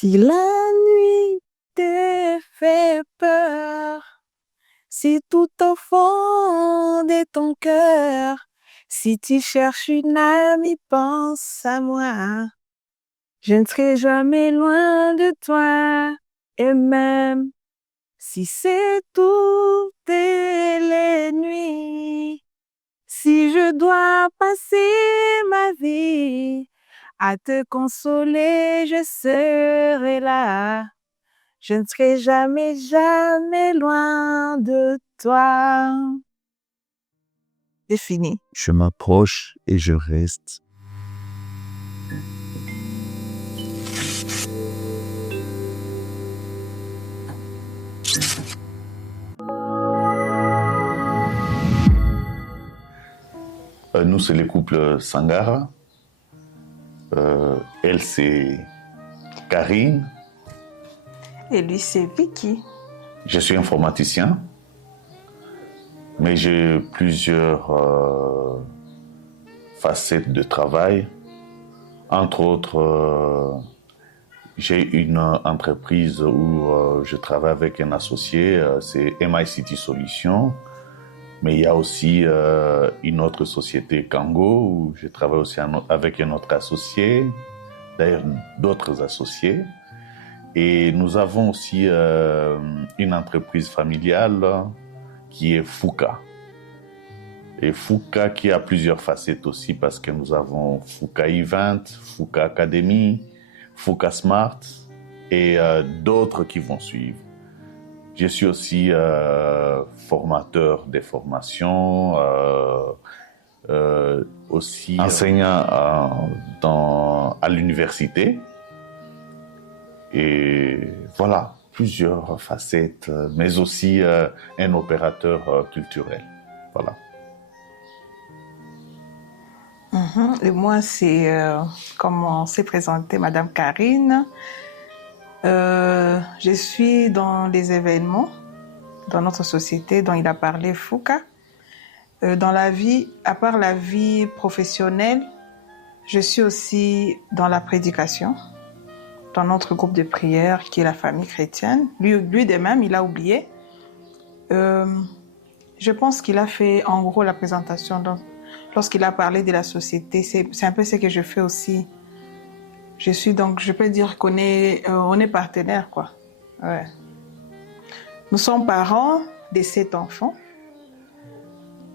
Si la nuit te fait peur, si tout au fond de ton cœur, si tu cherches une amie, pense à moi. Je ne serai jamais loin de toi. Et même si c'est toutes les nuits, si je dois passer ma vie à te consoler, je serai là. Je ne serai jamais, jamais loin de toi. C'est fini. Je m'approche et je reste. Nous, c'est le couple Sangara. Elle, c'est Karine. Et lui, c'est Vicky. Je suis informaticien, mais j'ai plusieurs facettes de travail. Entre autres, j'ai une entreprise où je travaille avec un associé, c'est MI City Solutions. Mais il y a aussi une autre société, Kango, où je travaille aussi avec un autre associé, d'ailleurs d'autres associés. Et nous avons aussi une entreprise familiale qui est Fouka. Et Fouka qui a plusieurs facettes aussi parce que nous avons Fouka Event, Fouka Academy, Fouka Smart et d'autres qui vont suivre. Je suis aussi formateur des formations, aussi enseignant à l'université. Et voilà, plusieurs facettes, mais aussi un opérateur culturel. Voilà. Et moi, c'est comme on s'est présenté, Madame Karine. Je suis dans les événements, dans notre société dont il a parlé Fouka. Dans la vie, à part la vie professionnelle, je suis aussi dans la prédication, dans notre groupe de prière qui est la famille chrétienne. Lui de même, il a oublié. Je pense qu'il a fait en gros la présentation. Donc, lorsqu'il a parlé de la société, c'est un peu ce que je fais aussi. Je peux dire qu'on est partenaires, quoi. Ouais. Nous sommes parents de 7 enfants.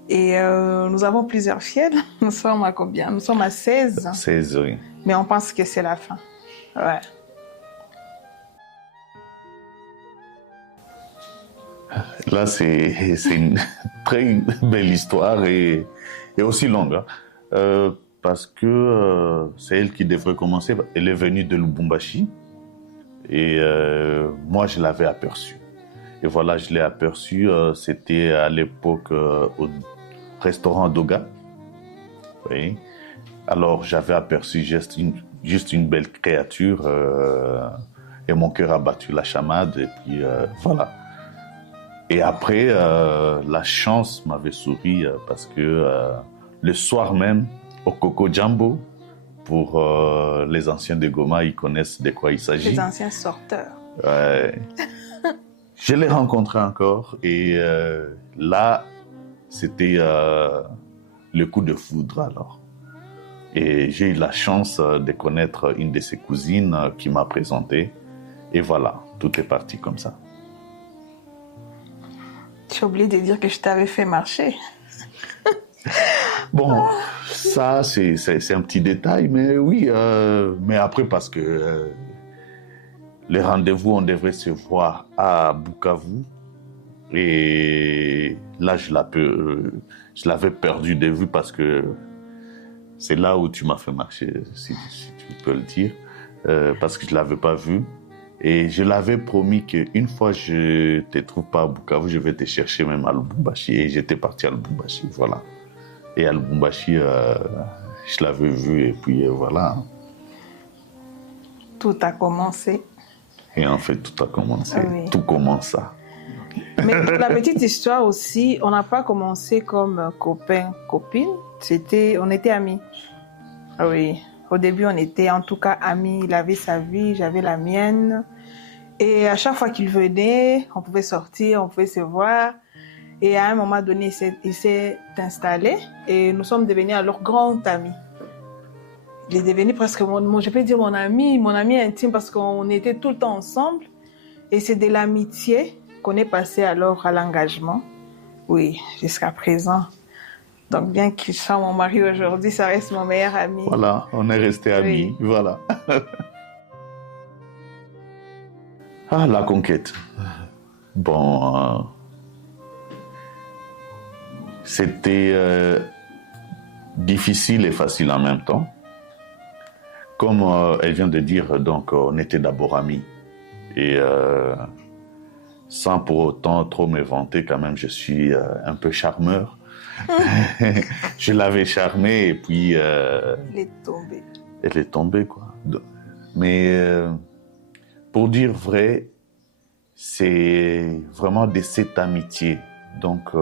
Et nous avons plusieurs filleuls. Nous sommes à combien? Nous sommes à 16. 16, oui. Mais on pense que c'est la fin. Ouais. Là, c'est une très belle histoire et aussi longue. Hein. Parce que c'est elle qui devrait commencer. Elle est venue de Lubumbashi et moi, je l'avais aperçue. Et voilà, je l'ai aperçue, c'était à l'époque au restaurant Doga. Oui. Alors, j'avais aperçu juste une belle créature et mon cœur a battu la chamade et puis voilà. Et après, la chance m'avait souri parce que le soir même, au Coco Jumbo, pour les anciens de Goma, ils connaissent de quoi il s'agit. Les anciens sorteurs. Ouais. Je l'ai rencontré encore et là, c'était le coup de foudre alors. Et j'ai eu la chance de connaître une de ses cousines qui m'a présenté. Et voilà, tout est parti comme ça. J'ai oublié de dire que je t'avais fait marcher. Bon, ça, c'est un petit détail, mais oui. Mais après, parce que les rendez-vous, on devrait se voir à Bukavu. Et là, je l'avais perdu de vue parce que c'est là où tu m'as fait marcher, si tu peux le dire, parce que je ne l'avais pas vu. Et je l'avais promis qu'une fois je ne te trouve pas à Bukavu, je vais te chercher même à Lubumbashi. Et j'étais parti à Lubumbashi, voilà. Et à Lubumbashi, je l'avais vu et puis voilà. Tout a commencé. Et en fait, tout a commencé. Oui. Tout commença. Mais pour la petite histoire aussi, on n'a pas commencé comme copains, copines. On était amis. Oui. Au début, on était en tout cas amis. Il avait sa vie, j'avais la mienne. Et à chaque fois qu'il venait, on pouvait sortir, on pouvait se voir. Et à un moment donné, il s'est installé et nous sommes devenus alors grands amis. Il est devenu presque, je peux dire mon ami intime parce qu'on était tout le temps ensemble. Et c'est de l'amitié qu'on est passé alors à l'engagement. Oui, jusqu'à présent. Donc bien qu'il soit mon mari aujourd'hui, ça reste mon meilleur ami. Voilà, on est restés amis, oui. Voilà. Ah, la conquête. Bon, c'était difficile et facile en même temps. Comme elle vient de dire, donc on était d'abord amis. Et sans pour autant trop me vanter, quand même, je suis un peu charmeur. Je l'avais charmée et puis... Elle est tombée. Elle est tombée, quoi. Mais pour dire vrai, c'est vraiment de cette amitié. Donc,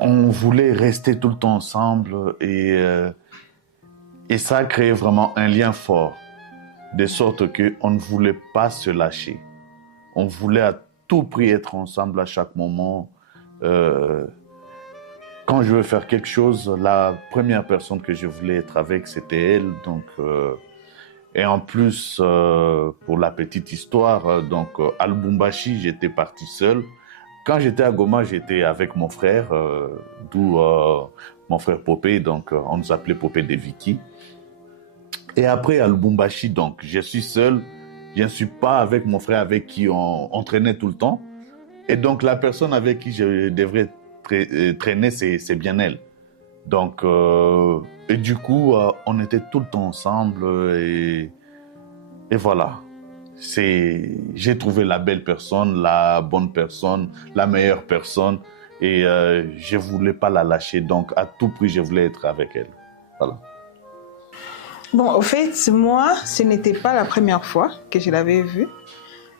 on voulait rester tout le temps ensemble et ça a créé vraiment un lien fort, de sorte qu'on ne voulait pas se lâcher. On voulait à tout prix être ensemble à chaque moment. Quand je veux faire quelque chose, la première personne que je voulais être avec, c'était elle. Donc, et en plus, pour la petite histoire, donc à Lubumbashi, j'étais parti seul. Quand j'étais à Goma, j'étais avec mon frère, d'où mon frère Popé, donc on nous appelait Popé de Vicky. Et après à Lubumbashi, donc je suis seul, je ne suis pas avec mon frère avec qui on traînait tout le temps. Et donc la personne avec qui je devrais traîner, c'est bien elle. Donc, et du coup, on était tout le temps ensemble et voilà. J'ai trouvé la belle personne, la bonne personne, la meilleure personne et je voulais pas la lâcher. Donc, à tout prix, je voulais être avec elle. Voilà. Bon, au fait, moi, ce n'était pas la première fois que je l'avais vue.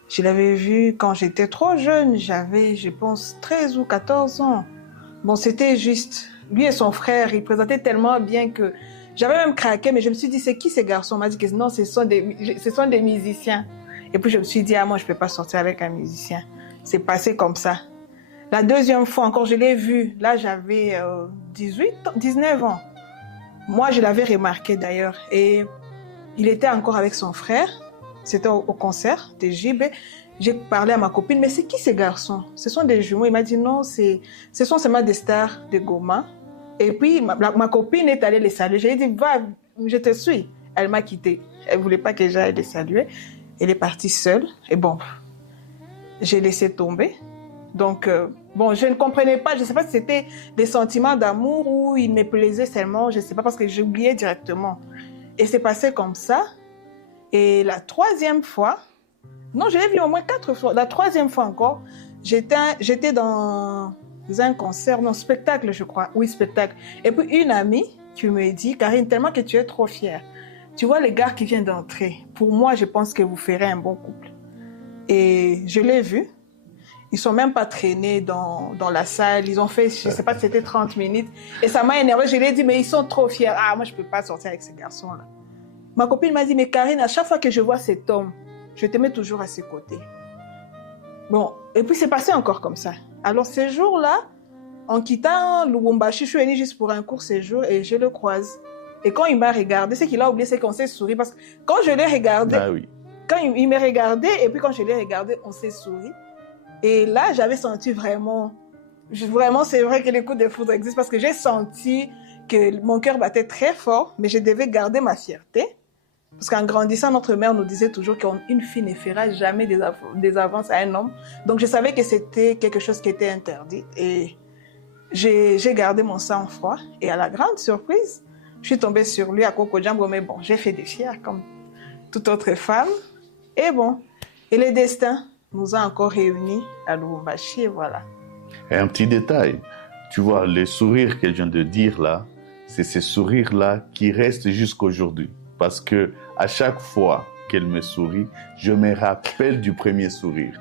Je l'avais vue quand j'étais trop jeune. J'avais, je pense, 13 ou 14 ans. Bon, c'était juste... Lui et son frère, ils présentaient tellement bien que j'avais même craqué, mais je me suis dit, c'est qui ces garçons? On m'a dit que non, ce sont des musiciens. Et puis je me suis dit, moi, je ne peux pas sortir avec un musicien. C'est passé comme ça. La deuxième fois encore, je l'ai vu. Là, j'avais 19 ans. Moi, je l'avais remarqué d'ailleurs. Et il était encore avec son frère. C'était au concert de JB. J'ai parlé à ma copine, mais c'est qui ces garçons? Ce sont des jumeaux. Il m'a dit non, ce sont seulement des stars de Goma. Et puis, ma copine est allée les saluer. J'ai dit, va, je te suis. Elle m'a quittée. Elle ne voulait pas que j'aille les saluer. Elle est partie seule. Et bon, j'ai laissé tomber. Donc, bon, je ne comprenais pas. Je ne sais pas si c'était des sentiments d'amour ou il me plaisait seulement. Je ne sais pas parce que j'ai oublié directement. Et c'est passé comme ça. Et la troisième fois, non, je l'ai vu au moins 4 fois. La troisième fois encore, j'étais dans un concert, non, spectacle, je crois. Oui, spectacle. Et puis une amie qui me dit, Karine, tellement que tu es trop fière. Tu vois les gars qui viennent d'entrer. Pour moi, je pense que vous ferez un bon couple. Et je l'ai vu. Ils sont même pas traînés dans la salle. Ils ont fait, je sais pas si c'était 30 minutes. Et ça m'a énervé. Je lui ai dit, mais ils sont trop fiers. Ah, moi, je peux pas sortir avec ces garçons-là. Ma copine m'a dit, mais Karine, à chaque fois que je vois cet homme, je te mets toujours à ses côtés. Bon, et puis c'est passé encore comme ça. Alors, ce jour-là, en quittant Lubumbashi, je suis venue juste pour un court séjour et je le croise. Et quand il m'a regardé, ce qu'il a oublié, c'est qu'on s'est souri. Parce que quand je l'ai regardé, quand il m'a regardé, et puis quand je l'ai regardé, on s'est souri. Et là, j'avais senti vraiment, c'est vrai que les coups de foudre existent parce que j'ai senti que mon cœur battait très fort, mais je devais garder ma fierté. Parce qu'en grandissant, notre mère nous disait toujours qu'une fille ne fera jamais des avances à un homme. Donc, je savais que c'était quelque chose qui était interdit. Et j'ai gardé mon sang-froid. Et à la grande surprise, je suis tombée sur lui à Coco Django. Mais bon, j'ai fait des fiers comme toute autre femme. Et bon, et le destin nous a encore réunis à Lubumbashi, et voilà. Et un petit détail, tu vois, les sourires qu'elle vient de dire là, c'est ces sourires-là qui restent jusqu'aujourd'hui. Parce que à chaque fois qu'elle me sourit, je me rappelle du premier sourire.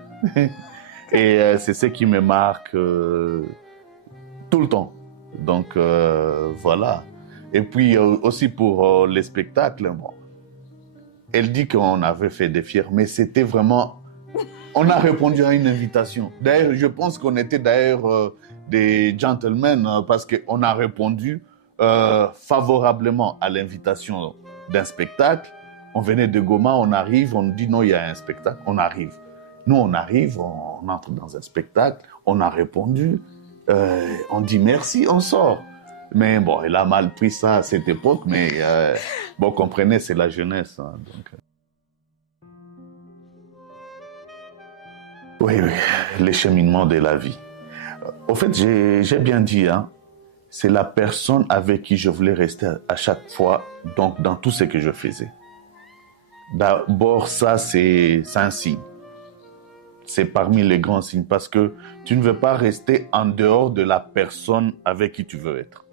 Et c'est ce qui me marque tout le temps. Donc voilà. Et puis aussi pour les spectacles, bon, elle dit qu'on avait fait des fiers, mais c'était vraiment... On a répondu à une invitation. D'ailleurs, je pense qu'on était d'ailleurs des gentlemen parce qu'on a répondu favorablement à l'invitation d'un spectacle. On venait de Goma, on arrive, on nous dit non, il y a un spectacle, on arrive. Nous, on arrive, on entre dans un spectacle, on a répondu, on dit merci, on sort. Mais bon, elle a mal pris ça à cette époque, mais bon, comprenez, c'est la jeunesse. Hein, donc. Oui, les cheminements de la vie. Au fait, j'ai bien dit, hein, c'est la personne avec qui je voulais rester à chaque fois, donc dans tout ce que je faisais. D'abord, ça, c'est un signe. C'est parmi les grands signes parce que tu ne veux pas rester en dehors de la personne avec qui tu veux être.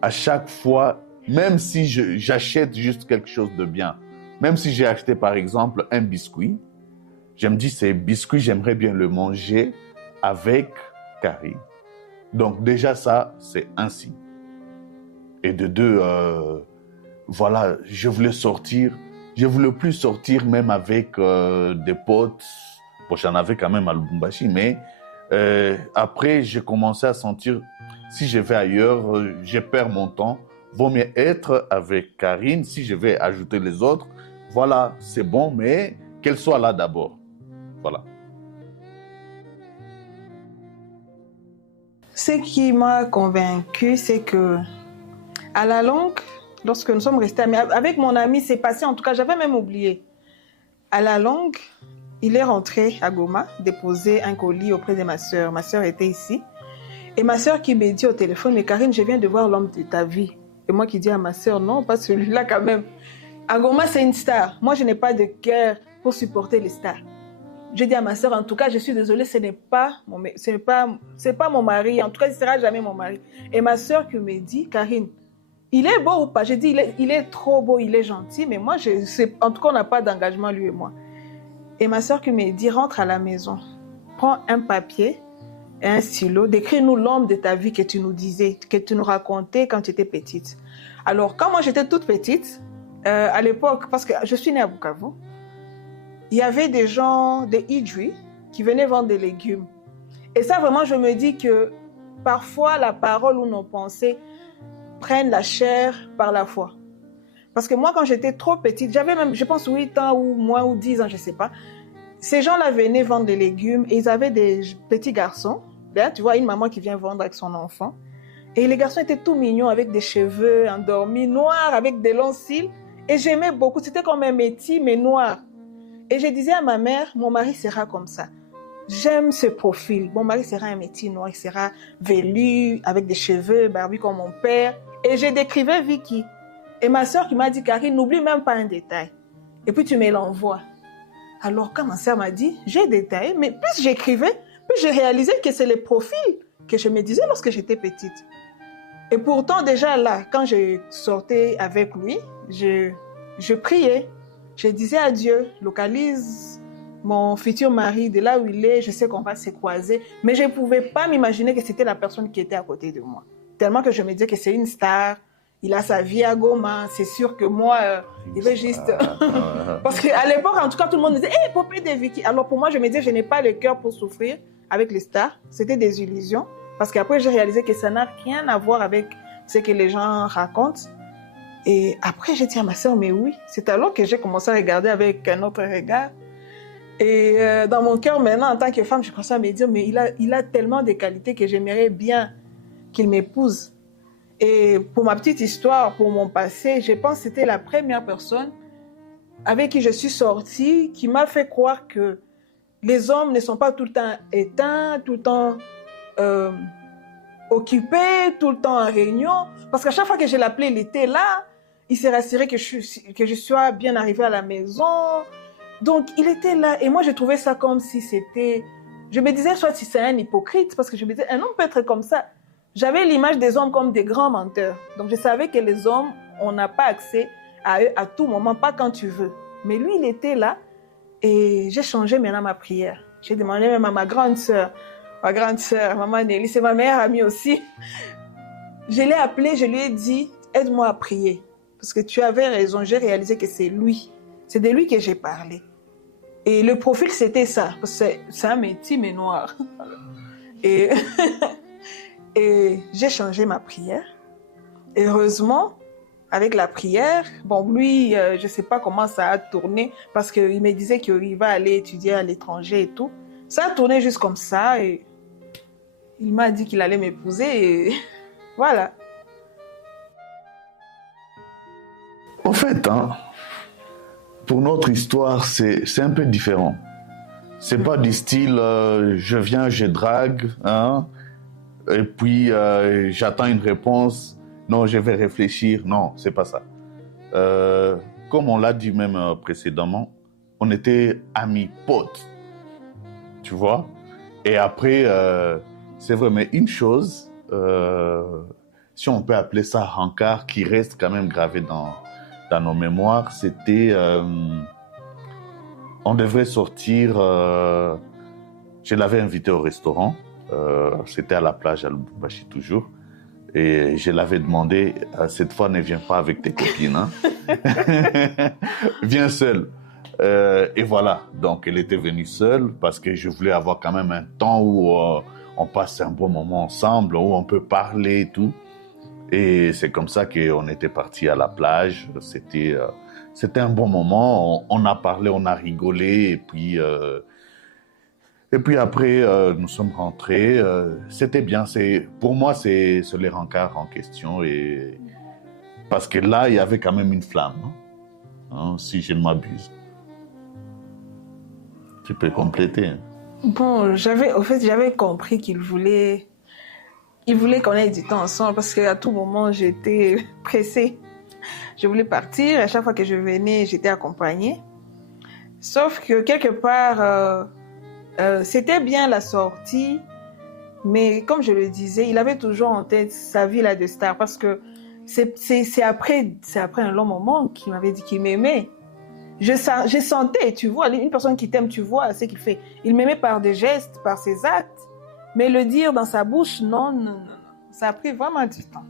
À chaque fois, même si j'achète juste quelque chose de bien, même si j'ai acheté par exemple un biscuit, je me dis, ces biscuits, j'aimerais bien le manger avec Karine. Donc déjà ça, c'est un signe. Et de deux, voilà, je voulais sortir. Je voulais plus sortir même avec des potes. Bon, j'en avais quand même à Lubumbashi, mais après, j'ai commencé à sentir, si je vais ailleurs, je perds mon temps. Vaut mieux être avec Karine. Si je vais ajouter les autres, voilà, c'est bon, mais qu'elle soit là d'abord. Voilà. Ce qui m'a convaincue, c'est que à la longue, lorsque nous sommes restés amis, avec mon ami, c'est passé, en tout cas, j'avais même oublié. À la longue, il est rentré à Goma, déposer un colis auprès de ma sœur. Ma sœur était ici. Et ma sœur qui me dit au téléphone, mais Karine, je viens de voir l'homme de ta vie. Et moi qui dis à ma sœur, non, pas celui-là quand même. À Goma, c'est une star. Moi, je n'ai pas de cœur pour supporter les stars. Je dis à ma sœur, en tout cas, je suis désolée, ce n'est pas mon mari. En tout cas, ce ne sera jamais mon mari. Et ma sœur qui me dit, Karine, il est beau ou pas? J'ai dit, il est trop beau, il est gentil, mais moi, en tout cas, on n'a pas d'engagement, lui et moi. Et ma sœur qui me dit, rentre à la maison, prends un papier et un stylo, décris-nous l'homme de ta vie que tu nous disais, que tu nous racontais quand tu étais petite. Alors, quand moi, j'étais toute petite, à l'époque, parce que je suis née à Bukavu, il y avait des gens de Idjwi qui venaient vendre des légumes. Et ça, vraiment, je me dis que parfois, la parole ou nos pensées prennent la chair par la foi. Parce que moi, quand j'étais trop petite, j'avais même, je pense, 8 ans ou moins ou 10 ans, je ne sais pas. Ces gens-là venaient vendre des légumes et ils avaient des petits garçons. Là, tu vois, une maman qui vient vendre avec son enfant. Et les garçons étaient tout mignons avec des cheveux endormis, noirs, avec des longs cils. Et j'aimais beaucoup. C'était comme un métis, mais noir. Et je disais à ma mère, mon mari sera comme ça. J'aime ce profil. Mon mari sera un métis noir, il sera velu, avec des cheveux barbus comme mon père. Et je décrivais Vicky. Et ma soeur qui m'a dit, Karine, n'oublie même pas un détail. Et puis tu me l'envoies. Alors quand ma soeur m'a dit, j'ai détaillé, mais plus j'écrivais, plus j'ai réalisé que c'est les profils que je me disais lorsque j'étais petite. Et pourtant déjà là, quand je sortais avec lui, je priais. Je disais à Dieu, localise mon futur mari de là où il est, je sais qu'on va se croiser, mais je ne pouvais pas m'imaginer que c'était la personne qui était à côté de moi. Tellement que je me disais que c'est une star, il a sa vie à Goma, c'est sûr que moi, il va juste... Parce qu'à l'époque, en tout cas, tout le monde disait « Hey, Popé de Vicky !» Alors pour moi, je me disais, je n'ai pas le cœur pour souffrir avec les stars. C'était des illusions. Parce qu'après, j'ai réalisé que ça n'a rien à voir avec ce que les gens racontent. Et après, j'ai dit à ma soeur, mais oui, c'est alors que j'ai commencé à regarder avec un autre regard. Et dans mon cœur, maintenant, en tant que femme, je commence à me dire, mais il a tellement de qualités que j'aimerais bien qu'il m'épouse. Et pour ma petite histoire, pour mon passé, je pense que c'était la première personne avec qui je suis sortie qui m'a fait croire que les hommes ne sont pas tout le temps éteints, tout le temps occupés, tout le temps en réunion. Parce qu'à chaque fois que je l'appelais, il était là. Il s'est rassuré que je sois bien arrivée à la maison. Donc, il était là. Et moi, je trouvais ça comme si c'était... Je me disais, soit si c'est un hypocrite, parce que je me disais, un homme peut être comme ça. J'avais l'image des hommes comme des grands menteurs. Donc, je savais que les hommes, on n'a pas accès à eux à tout moment, pas quand tu veux. Mais lui, il était là. Et j'ai changé maintenant ma prière. J'ai demandé même à ma grande sœur, maman Nelly, c'est ma meilleure amie aussi. je l'ai appelé, je lui ai dit, aide-moi à prier. Parce que tu avais raison, j'ai réalisé que c'est lui. C'est de lui que j'ai parlé. Et le profil, c'était ça. Parce que c'est un métier, mais noir. Et, et j'ai changé ma prière. Heureusement, avec la prière, bon, lui, je ne sais pas comment ça a tourné, parce qu'il me disait qu'il va aller étudier à l'étranger et tout. Ça a tourné juste comme ça, et il m'a dit qu'il allait m'épouser, et voilà. En fait, hein, pour notre histoire, c'est un peu différent. C'est pas du style, je viens, je drague, hein, et puis j'attends une réponse. Non, je vais réfléchir. Non, c'est pas ça. Comme on l'a dit même précédemment, on était amis, potes. Tu vois? Et après, c'est vrai, mais une chose, si on peut appeler ça rencard, qui reste quand même gravé dans nos mémoires, c'était... on devrait sortir... je l'avais invité au restaurant. C'était à la plage à Lubumbashi toujours. Et je l'avais demandé, cette fois, ne viens pas avec tes copines. Hein? Viens seule. Et voilà, donc elle était venue seule parce que je voulais avoir quand même un temps où on passe un bon moment ensemble, où on peut parler et tout. Et c'est comme ça qu'on était partis à la plage. C'était un bon moment. On a parlé, on a rigolé. Et puis après, nous sommes rentrés. C'était bien. Pour moi, c'est les rencarts en question. Et parce que là, il y avait quand même une flamme, hein, si je ne m'abuse. Tu peux compléter. Bon, j'avais compris qu'il voulait qu'on ait du temps ensemble parce qu'à tout moment, j'étais pressée. Je voulais partir. À chaque fois que je venais, j'étais accompagnée. Sauf que quelque part... c'était bien la sortie, mais comme je le disais, il avait toujours en tête sa vie là de star parce que c'est après un long moment qu'il m'avait dit qu'il m'aimait. Je sentais, tu vois, une personne qui t'aime, tu vois ce qu'il fait. Il m'aimait par des gestes, par ses actes, mais le dire dans sa bouche, non, non, non, non. Ça a pris vraiment du temps.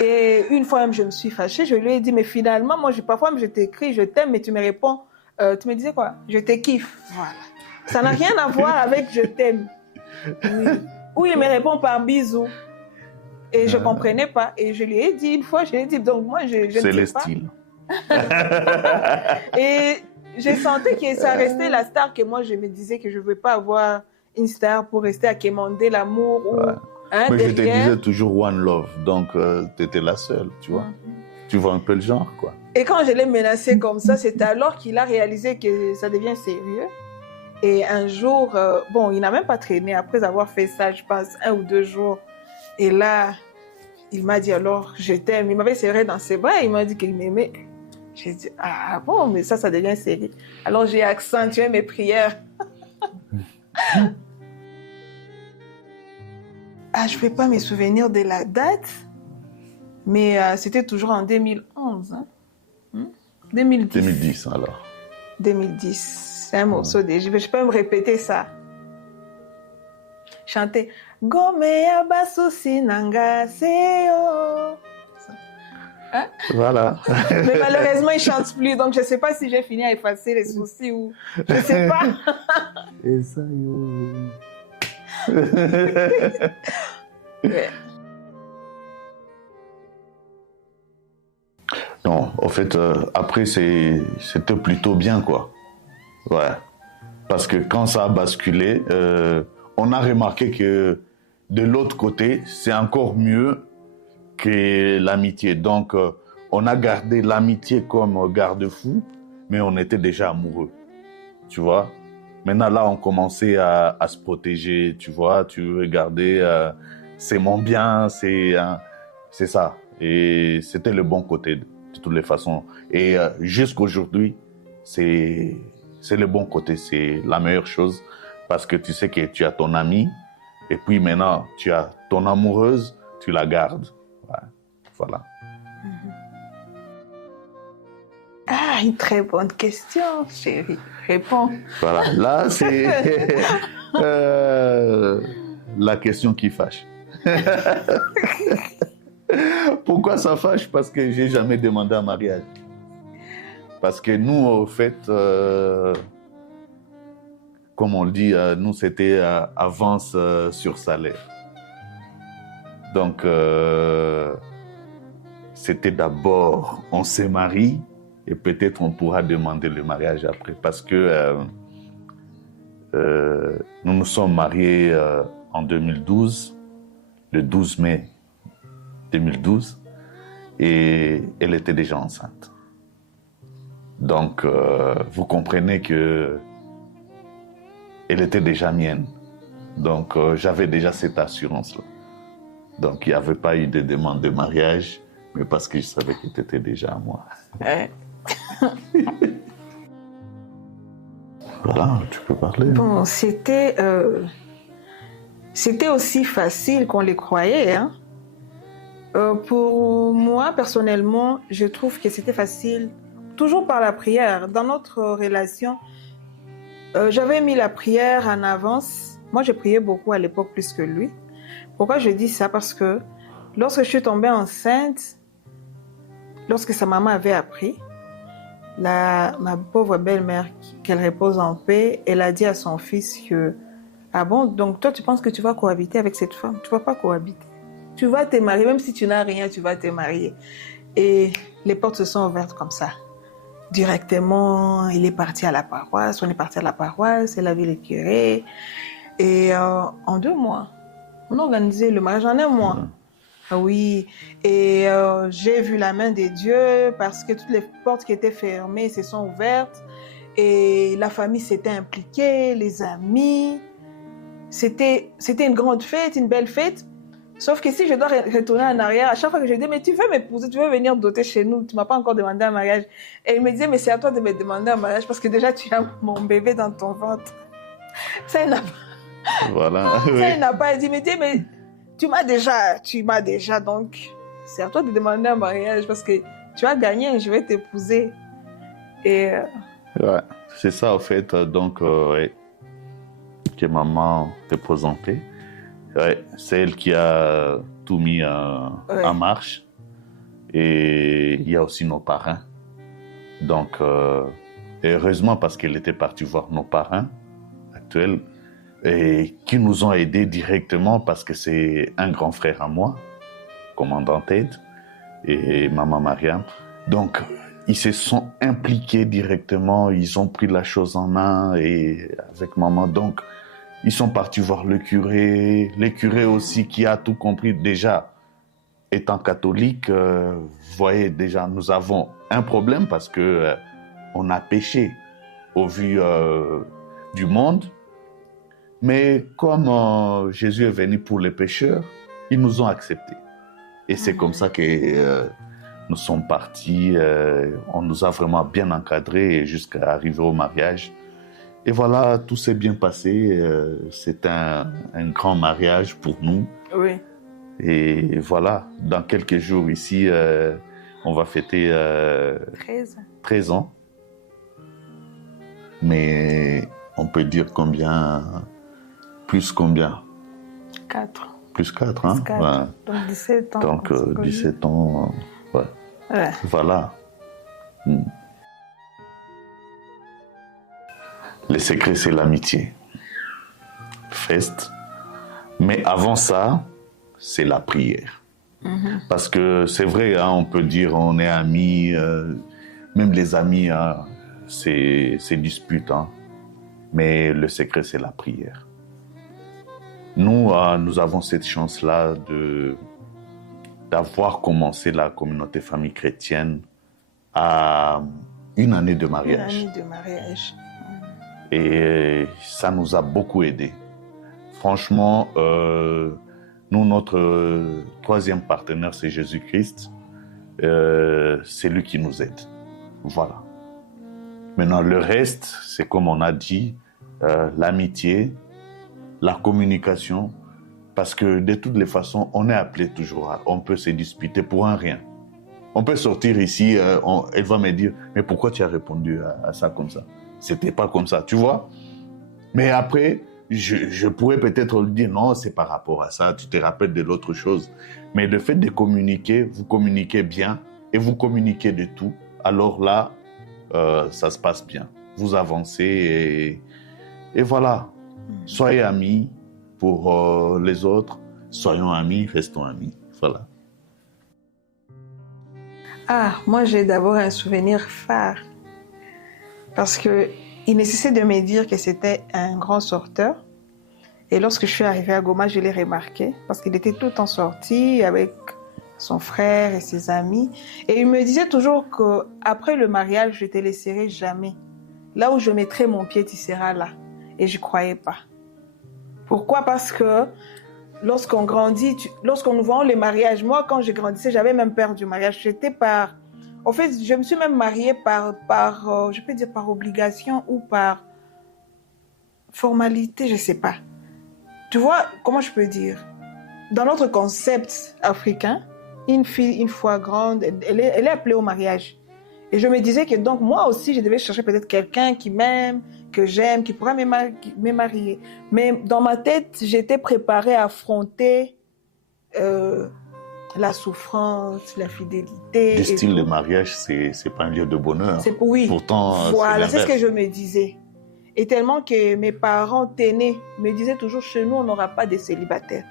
Et une fois même, je me suis fâchée, je lui ai dit, mais finalement, moi, parfois même, je t'écris, je t'aime, mais tu me réponds, tu me disais quoi? Je te kiffe. Voilà. Ça n'a rien à voir avec je t'aime. Oui. Ou il me répond par bisous. Et je ne comprenais pas. Et je lui ai dit une fois, donc moi, je ne sais pas. C'est le style. Et j'ai senti que ça restait la star que moi, je me disais que je ne veux pas avoir une star pour rester à quémander l'amour. Ou, ouais. hein, mais derrière. Je te disais toujours one love. Donc, tu étais la seule, tu vois. Tu vois un peu le genre, quoi. Et quand je l'ai menacé comme ça, c'est alors qu'il a réalisé que ça devient sérieux. Et un jour, bon, il n'a même pas traîné après avoir fait ça, je pense, 1 ou 2 jours. Et là, il m'a dit alors, je t'aime. Il m'avait serré dans ses bras et il m'a dit qu'il m'aimait. J'ai dit, ah bon, mais ça devient sérieux. Alors j'ai accentué mes prières. Je ne peux pas me souvenir de la date, mais c'était toujours en 2011. Hein? 2010. 2010, alors. 2010. C'est un morceau de... Je peux me répéter ça. Chanter. Gomea basusi nanga seyo. Hein? Voilà. Mais malheureusement, il ne chante plus, donc je ne sais pas si j'ai fini à effacer les soucis ou... Je ne sais pas. Et ça, yo. Ouais. Non, en fait, après, c'était plutôt bien, quoi. Ouais. Parce que quand ça a basculé, on a remarqué que de l'autre côté, c'est encore mieux que l'amitié. Donc, on a gardé l'amitié comme garde-fou, mais on était déjà amoureux. Tu vois? Maintenant, là, on commençait à se protéger, tu vois? Tu veux garder, c'est mon bien, c'est ça. Et c'était le bon côté, de toutes les façons. Et jusqu'aujourd'hui, c'est le bon côté, c'est la meilleure chose. Parce que tu sais que tu as ton ami, et puis maintenant, tu as ton amoureuse, tu la gardes. Ouais. Voilà. Ah, une très bonne question, chérie. Réponds. Voilà. Là, c'est la question qui fâche. Pourquoi ça fâche? Parce que j'ai jamais demandé un mariage. Parce que nous, au fait, comme on le dit, nous, c'était avance sur salaire. Donc, c'était d'abord, on se marie et peut-être on pourra demander le mariage après. Parce que nous nous sommes mariés en 2012, le 12 mai 2012, et elle était déjà enceinte. Donc, vous comprenez que elle était déjà mienne. Donc, j'avais déjà cette assurance-là. Donc, il n'y avait pas eu de demande de mariage, mais parce que je savais qu'il était déjà à moi. Voilà, tu peux parler. Bon, c'était aussi facile qu'on les croyait. Hein. Pour moi, personnellement, je trouve que c'était facile, toujours par la prière. Dans notre relation, j'avais mis la prière en avance. Moi, je priais beaucoup à l'époque plus que lui. Pourquoi je dis ça? Parce que lorsque je suis tombée enceinte, lorsque sa maman avait appris, ma pauvre belle-mère, qu'elle repose en paix, elle a dit à son fils que « Ah bon, donc toi tu penses que tu vas cohabiter avec cette femme? Tu ne vas pas cohabiter. Tu vas te marier, même si tu n'as rien, tu vas te marier. » Et les portes se sont ouvertes comme ça. Directement, il est parti à la paroisse, on est parti à la paroisse, elle a vu les curés. Et en 2 mois, on a organisé le mariage en 1 mois. Oui, et j'ai vu la main de Dieu parce que toutes les portes qui étaient fermées se sont ouvertes et la famille s'était impliquée, les amis. C'était une grande fête, une belle fête. Sauf que si je dois retourner en arrière, à chaque fois que je dis, mais tu veux m'épouser, tu veux venir doter chez nous, tu ne m'as pas encore demandé un mariage. Et il me disait, mais c'est à toi de me demander un mariage parce que déjà tu as mon bébé dans ton ventre. Ça, il n'a pas. Voilà. Ça, il n'a pas dit, mais tu m'as déjà, donc c'est à toi de demander un mariage parce que tu as gagné, je vais t'épouser. Et ouais, c'est ça en fait, donc ouais, que maman te présentait. Ouais, c'est elle qui a tout mis en marche. Et il y a aussi nos parrains. Donc, et heureusement parce qu'elle était partie voir nos parrains actuels et qui nous ont aidés directement parce que c'est un grand frère à moi, commandant Ted, et maman Mariam. Donc, ils se sont impliqués directement, ils ont pris la chose en main et avec maman. Donc, ils sont partis voir le curé aussi qui a tout compris déjà. Étant catholique, vous voyez déjà, nous avons un problème parce que on a péché au vu du monde. Mais comme Jésus est venu pour les pécheurs, ils nous ont acceptés. Et c'est comme ça que nous sommes partis. On nous a vraiment bien encadrés jusqu'à arriver au mariage. Et voilà, tout s'est bien passé. C'est un grand mariage pour nous. oui. Et voilà, dans quelques jours ici, on va fêter 13 ans. Mais on peut dire combien? Plus combien? 4. Plus 4, hein? 4. Ouais. Donc 17 ans. Donc 17 ans, ouais. Ouais. Voilà. Le secret, c'est l'amitié. Fest. Mais avant ça, c'est la prière. Parce que c'est vrai, hein, on peut dire on est amis, même les amis, hein, c'est dispute. Hein. Mais le secret, c'est la prière. Nous avons cette chance-là d'avoir commencé la communauté famille chrétienne à 1 année de mariage. 1 année de mariage. Et ça nous a beaucoup aidés. Franchement, nous, notre 3e partenaire, c'est Jésus-Christ. C'est lui qui nous aide. Voilà. Maintenant, le reste, c'est comme on a dit, l'amitié, la communication, parce que de toutes les façons, on est appelé toujours, on peut se disputer pour un rien. On peut sortir ici, elle va me dire, mais pourquoi tu as répondu à ça comme ça? C'était pas comme ça, tu vois? Mais après, je pourrais peut-être lui dire non, c'est par rapport à ça, tu te rappelles de l'autre chose. Mais le fait de communiquer, vous communiquez bien et vous communiquez de tout, alors là, ça se passe bien. Vous avancez et voilà. Soyez amis pour les autres, soyons amis, restons amis. Voilà. Ah, moi j'ai d'abord un souvenir phare. Parce qu'il nécessite de me dire que c'était un grand sorteur. Et lorsque je suis arrivée à Goma, je l'ai remarqué. Parce qu'il était tout le temps sorti avec son frère et ses amis. Et il me disait toujours qu'après le mariage, je ne te laisserai jamais. Là où je mettrai mon pied, tu seras là. Et je ne croyais pas. Pourquoi? Parce que lorsqu'on grandit, lorsqu'on nous voit les mariages, moi quand je grandissais, j'avais même peur du mariage. En fait, je me suis même mariée je peux dire par obligation ou par formalité, je ne sais pas. Tu vois, comment je peux dire? Dans notre concept africain, une fille, une fois grande, elle est appelée au mariage. Et je me disais que donc moi aussi, je devais chercher peut-être quelqu'un qui m'aime, que j'aime, qui pourra me marier. Mais dans ma tête, j'étais préparée à affronter la souffrance, la fidélité. Du style, le mariage, c'est pas un lieu de bonheur. Oui, pourtant, voilà, c'est ce que je me disais. Et tellement que mes parents aînés me disaient toujours, chez nous, on n'aura pas de célibataires.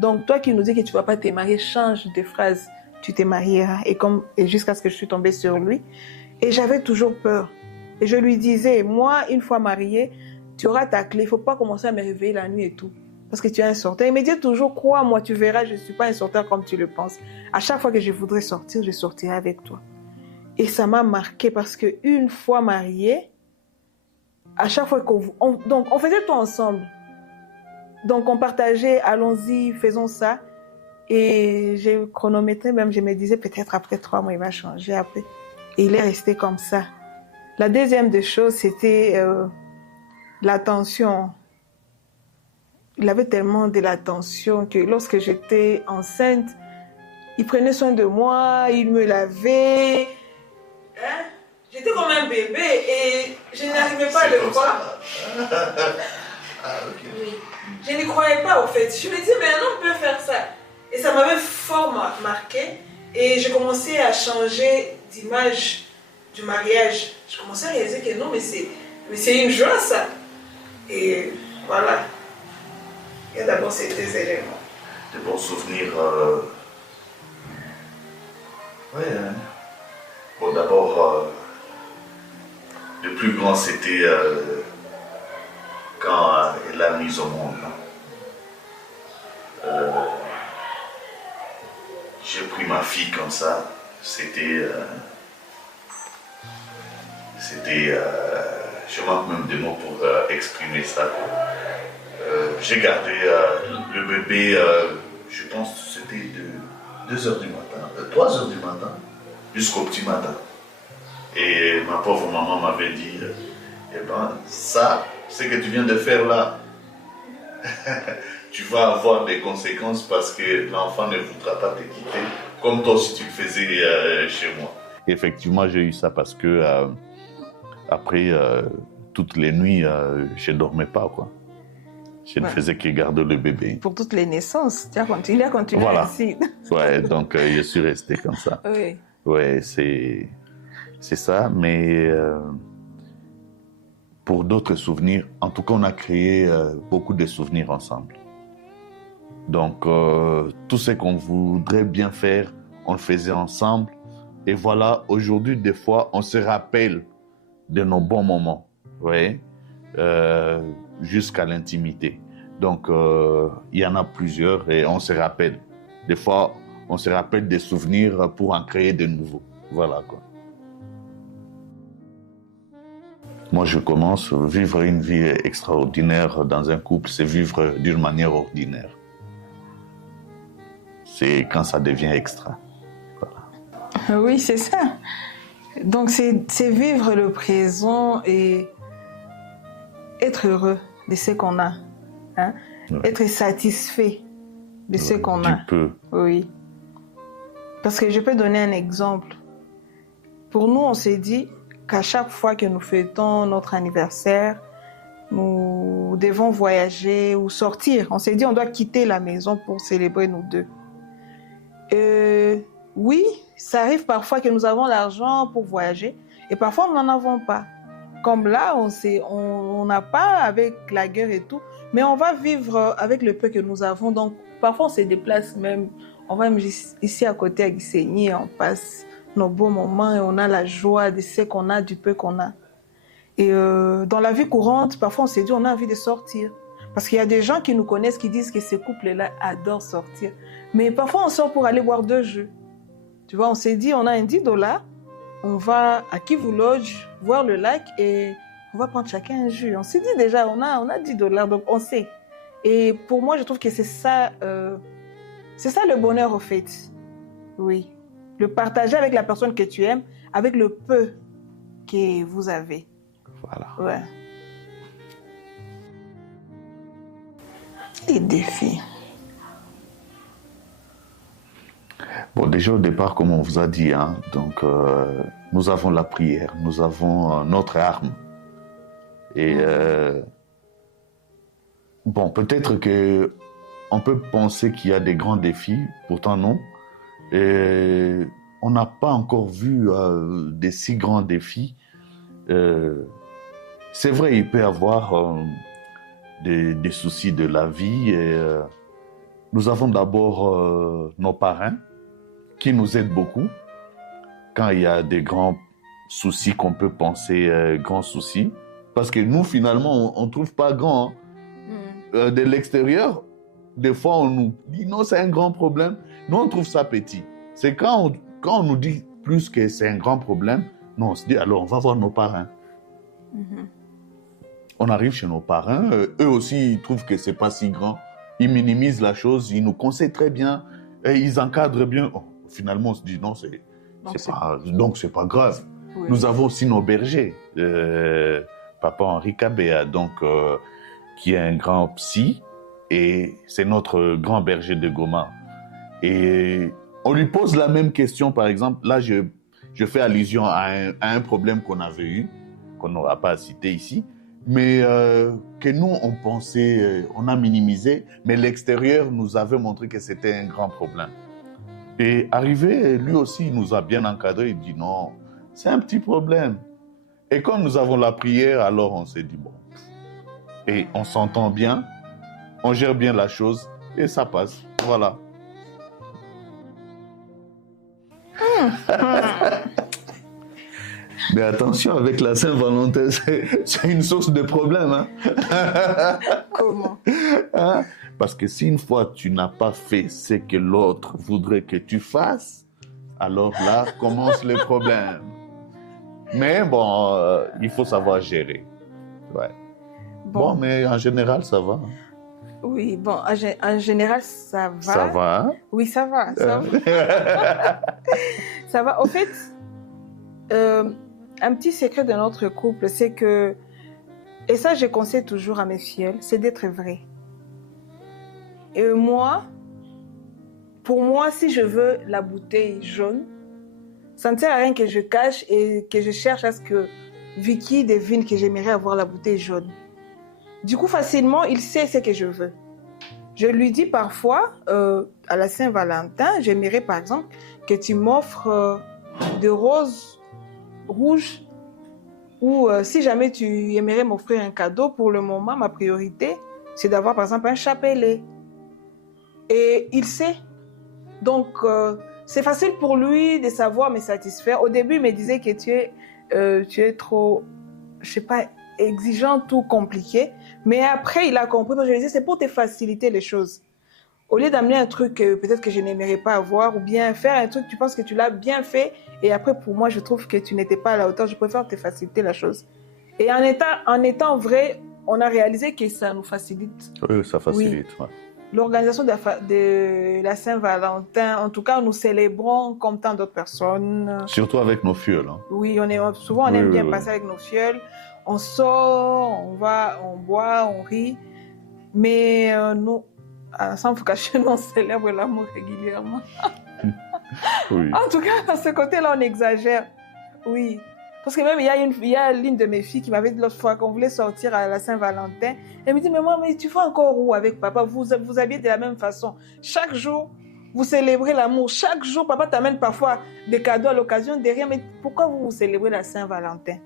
Donc, toi qui nous dis que tu ne vas pas te marier, change de phrase, tu te marieras. Et jusqu'à ce que je suis tombée sur lui. Et j'avais toujours peur. Et je lui disais, moi, une fois mariée, tu auras ta clé, il ne faut pas commencer à me réveiller la nuit et tout. Parce que tu es un sorteur. Il me dit toujours, crois-moi, tu verras, je ne suis pas un sorteur comme tu le penses. À chaque fois que je voudrais sortir, je sortirai avec toi. Et ça m'a marqué parce qu'une fois mariée, à chaque fois on faisait tout ensemble. Donc on partageait, allons-y, faisons ça. Et j'ai chronométré même, je me disais peut-être après 3 mois, il va changer après. Et il est resté comme ça. La deuxième des choses, c'était l'attention. Il avait tellement de l'attention que lorsque j'étais enceinte, il prenait soin de moi, il me lavait. Hein? J'étais comme un bébé et je n'arrivais pas à le croire. Okay. Oui. Je n'y croyais pas au fait. Je me disais, mais un homme peut faire ça. Et ça m'avait fort marqué. Et j'ai commencé à changer d'image du mariage. Je commençais à réaliser que non, mais c'est une joie ça. Et voilà. Il y a d'abord ces 2 éléments. De bons souvenirs. Oui, hein. Bon, d'abord, le plus grand, c'était quand elle l'a mise au monde. J'ai pris ma fille comme ça. C'était. Je manque même de mots pour exprimer ça. J'ai gardé le bébé, je pense que c'était de 2h du matin, 3h du matin, jusqu'au petit matin. Et ma pauvre maman m'avait dit, eh ben, ça, ce que tu viens de faire là, tu vas avoir des conséquences parce que l'enfant ne voudra pas te quitter, comme toi si tu le faisais chez moi. Effectivement, j'ai eu ça parce que après, toutes les nuits, je ne dormais pas, quoi. Je ne faisais que garder le bébé. Pour toutes les naissances, il a continué voilà. ainsi. Ouais, donc je suis resté comme ça. Oui. Ouais, c'est ça, mais pour d'autres souvenirs, en tout cas, on a créé beaucoup de souvenirs ensemble. Donc, tout ce qu'on voudrait bien faire, on le faisait ensemble. Et voilà, aujourd'hui, des fois, on se rappelle de nos bons moments, ouais, jusqu'à l'intimité. Donc, il y en a plusieurs et on se rappelle. Des fois, on se rappelle des souvenirs pour en créer de nouveaux. Voilà, quoi. Moi, je commence à vivre une vie extraordinaire dans un couple, c'est vivre d'une manière ordinaire. C'est quand ça devient extra. Voilà. Oui, c'est ça. Donc, c'est vivre le présent et être heureux de ce qu'on a. Hein? Ouais. Être satisfait de ce qu'on a. Tu peux. Oui. Parce que je peux donner un exemple. Pour nous, on s'est dit qu'à chaque fois que nous fêtons notre anniversaire, nous nous devons voyager ou sortir. On s'est dit on doit quitter la maison pour célébrer nous deux. Oui, ça arrive parfois que nous avons l'argent pour voyager et parfois nous n'en avons pas. Comme là, on n'a pas avec la guerre et tout, mais on va vivre avec le peu que nous avons. Donc parfois on se déplace même, on va même ici à côté à Gisenyi, on passe nos beaux moments et on a la joie de ce qu'on a, du peu qu'on a. Et dans la vie courante, parfois on s'est dit on a envie de sortir. Parce qu'il y a des gens qui nous connaissent qui disent que ces couples-là adorent sortir. Mais parfois on sort pour aller boire 2 jeux. Tu vois, on s'est dit on a un $10, on va à Kivu Lodge voir le lac et on va prendre chacun un jus. On s'est dit déjà on a $10, donc on sait. Et pour moi je trouve que c'est ça le bonheur au fait. Oui. Le partager avec la personne que tu aimes, avec le peu que vous avez. Voilà. Ouais. Les défis. Bon, déjà au départ, comme on vous a dit, hein, donc nous avons la prière, nous avons notre arme. Et bon, peut-être que on peut penser qu'il y a des grands défis, pourtant non. Et on n'a pas encore vu des si grands défis. C'est vrai, il peut y avoir des soucis de la vie. Et, nous avons d'abord nos parrains qui nous aident beaucoup. Quand il y a des grands soucis qu'on peut penser grands soucis. Parce que nous, finalement, on ne trouve pas grand. Hein. De l'extérieur, des fois, on nous dit non, c'est un grand problème. Nous, on trouve ça petit. C'est quand on nous dit plus que c'est un grand problème, non, on se dit alors on va voir nos parrains. On arrive chez nos parrains, eux aussi ils trouvent que c'est pas si grand. Ils minimisent la chose, ils nous conseillent très bien, et ils encadrent bien. Oh, finalement on se dit non, c'est pas grave. Oui. Nous avons aussi nos bergers. Papa Henri Kabea, donc qui est un grand psy, et c'est notre grand berger de Goma. Et on lui pose la même question, par exemple. Là, je fais allusion à un problème qu'on avait eu, qu'on n'aura pas à citer ici, mais que nous, on pensait, on a minimisé, mais l'extérieur nous avait montré que c'était un grand problème. Et arrivé, lui aussi, il nous a bien encadré. Il dit non, c'est un petit problème. Et comme nous avons la prière, alors on s'est dit bon. Et on s'entend bien, on gère bien la chose et ça passe. Voilà. Mais attention, avec la Saint-Valentin, c'est une source de problème. Hein? Comment? Hein? Parce que si une fois tu n'as pas fait ce que l'autre voudrait que tu fasses, alors là commencent les problèmes. Mais bon, il faut savoir gérer. Ouais. Bon, mais en général, ça va. Oui, bon, en général, ça va. Ça va, hein? Oui, ça va. Ça va. Ça va. Au fait, un petit secret de notre couple, c'est que, et ça, je conseille toujours à mes filles, c'est d'être vrai. Et moi, pour moi, si je veux la bouteille jaune, ça ne sert à rien que je cache et que je cherche à ce que Vicky devine que j'aimerais avoir la bouteille jaune. Du coup, facilement, il sait ce que je veux. Je lui dis parfois, à la Saint-Valentin, j'aimerais par exemple que tu m'offres des roses rouges ou si jamais tu aimerais m'offrir un cadeau, pour le moment, ma priorité, c'est d'avoir par exemple un chapelet. Et il sait. Donc, c'est facile pour lui de savoir me satisfaire. Au début, il me disait que tu es trop, je sais pas, exigeante ou compliquée. Mais après, il a compris. Je lui disais, c'est pour te faciliter les choses. Au lieu d'amener un truc peut-être que je n'aimerais pas avoir, ou bien faire un truc, tu penses que tu l'as bien fait, et après, pour moi, je trouve que tu n'étais pas à la hauteur. Je préfère te faciliter la chose. Et en étant vrai, on a réalisé que ça nous facilite. Oui, ça facilite. Oui. Ouais. L'organisation de la Saint-Valentin, en tout cas, nous célébrons comme tant d'autres personnes. Surtout avec nos fioles. Hein. Oui, souvent on aime bien passer avec nos fioles. On sort, on va, on boit, on rit. Mais nous, sans vous cacher, nous, on célèbre l'amour régulièrement. Oui. En tout cas, à ce côté-là, on exagère. Oui. Parce que même, il y a l'une de mes filles qui m'avait dit l'autre fois qu'on voulait sortir à la Saint-Valentin. Elle me dit, mais maman, mais tu vas encore où avec papa? Vous habillez de la même façon. Chaque jour, vous célébrez l'amour. Chaque jour, papa t'amène parfois des cadeaux à l'occasion de rien. Mais pourquoi vous célébrez la Saint-Valentin?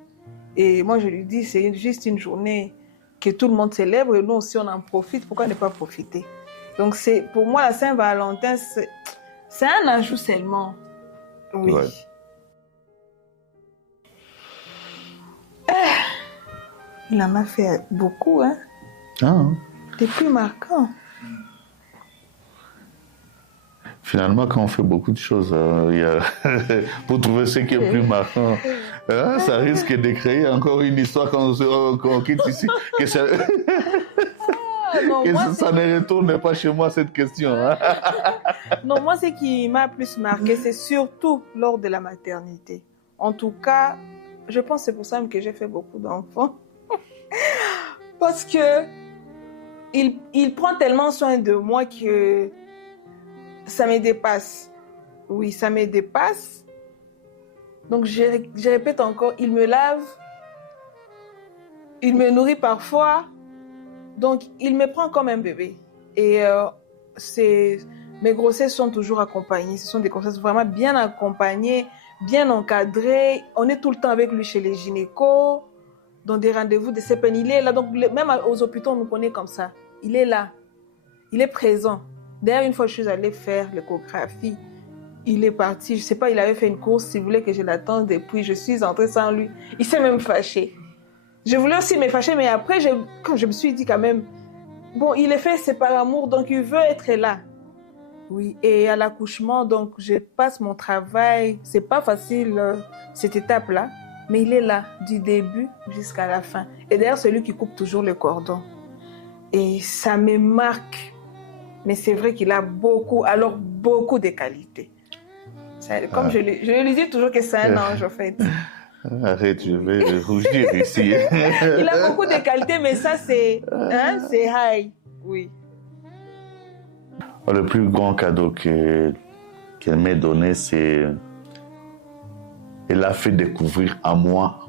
Et moi, je lui dis, c'est juste une journée que tout le monde célèbre et nous aussi, on en profite. Pourquoi ne pas profiter? Donc, pour moi, la Saint-Valentin, c'est un ajout seulement. Oui. Ouais. Il en a fait beaucoup, hein. Des plus marquants. Finalement, quand on fait beaucoup de choses, pour trouver ce qui est plus marquant, ça risque de créer encore une histoire quand on quitte ici. Que ça, non, que moi, ça ne retourne pas chez moi, cette question. Non, moi, ce qui m'a plus marqué, c'est surtout lors de la maternité. En tout cas, je pense que c'est pour ça que j'ai fait beaucoup d'enfants. Parce que il prend tellement soin de moi que ça me dépasse. Oui, ça me dépasse. Donc, je répète encore, il me lave, il me nourrit parfois. Donc, il me prend comme un bébé. Et mes grossesses sont toujours accompagnées. Ce sont des grossesses vraiment bien accompagnées, bien encadrées. On est tout le temps avec lui chez les gynécos, dans des rendez-vous de CPN. Il est là. Donc, même aux hôpitaux, on nous connaît comme ça. Il est là. Il est présent. D'ailleurs, une fois, je suis allée faire l'échographie. Il est parti. Je ne sais pas, il avait fait une course. Il voulait que je l'attende. Et puis, je suis entrée sans lui. Il s'est même fâché. Je voulais aussi me fâcher, mais après, quand je me suis dit quand même, bon, il est fait, c'est par amour, donc il veut être là. Oui, et à l'accouchement, donc je passe mon travail. C'est pas facile, cette étape-là, mais il est là, du début jusqu'à la fin. Et d'ailleurs, c'est lui qui coupe toujours le cordon. Et ça me marque. Mais c'est vrai qu'il a beaucoup de qualités. Comme je lui dis toujours que c'est un ange, en fait. Arrête, je vais rougir ici. Il a beaucoup de qualités, mais ça, c'est high. Oui. Le plus grand cadeau qu'elle m'a donné, c'est elle a fait découvrir à moi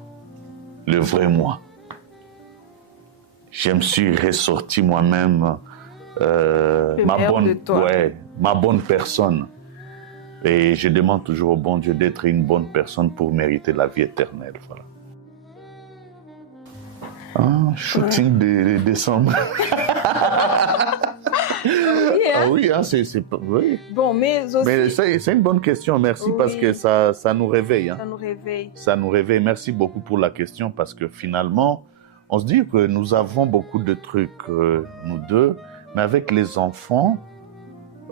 le vrai moi. Je me suis ressorti moi-même ma bonne personne. Et je demande toujours au bon Dieu d'être une bonne personne pour mériter la vie éternelle. Voilà. Shooting de décembre. Oui, oui. Bon, mais aussi... Mais c'est une bonne question, merci, parce que ça nous réveille. Ça nous réveille. Ça nous réveille. Merci beaucoup pour la question, parce que finalement, on se dit que nous avons beaucoup de trucs, nous deux, mais avec les enfants,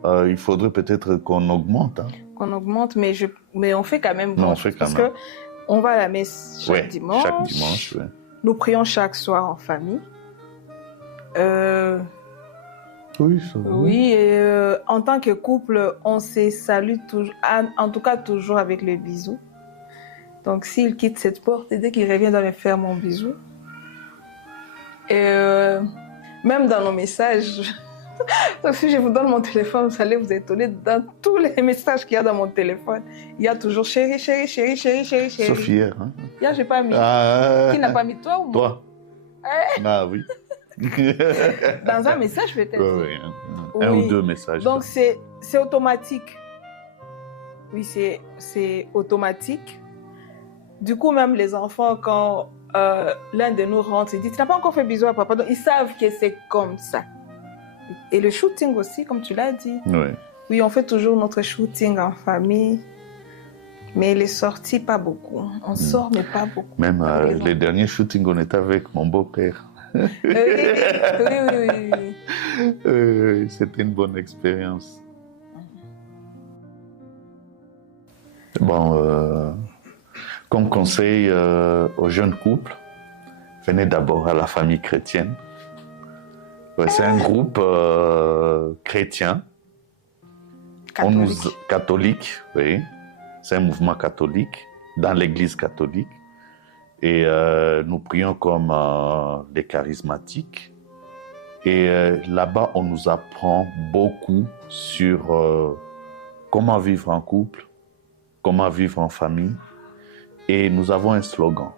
il faudrait peut-être qu'on augmente. Qu'on augmente, mais on fait quand même. Non, on fait quand même. Parce qu'on va à la messe chaque dimanche. Chaque dimanche, oui. Nous prions chaque soir en famille. Oui, ça va. Oui, et en tant que couple, on se salue toujours, en tout cas toujours avec le bisou. Donc s'il quitte cette porte, et dès qu'il revient, dans me faire mon bisou. Et même dans nos messages, donc si je vous donne mon téléphone, vous allez vous étonner, dans tous les messages qu'il y a dans mon téléphone, il y a toujours chérie, chérie, chérie, chérie, chérie, chérie. Sauf hier. Hein? Hier, j'ai pas mis. Qui n'a pas mis, toi ou moi? Toi. Ah oui. Dans un message peut-être. Oui. Un ou deux messages. Donc c'est automatique. Oui, c'est automatique. Du coup, même les enfants, quand l'un de nous rentre, il dit, tu n'as pas encore fait bisous à papa. Donc ils savent que c'est comme ça. Et le shooting aussi, comme tu l'as dit. Oui. Oui, on fait toujours notre shooting en famille. Mais les sorties, pas beaucoup. On sort, mais pas beaucoup. Même les derniers shootings, on était avec mon beau-père. Oui. C'était une bonne expérience. Bon, comme conseil aux jeunes couples, venez d'abord à la famille chrétienne. C'est un groupe chrétien. Catholique, oui. C'est un mouvement catholique dans l'église catholique. Et nous prions comme des charismatiques. Et là-bas, on nous apprend beaucoup sur comment vivre en couple, comment vivre en famille. Et nous avons un slogan.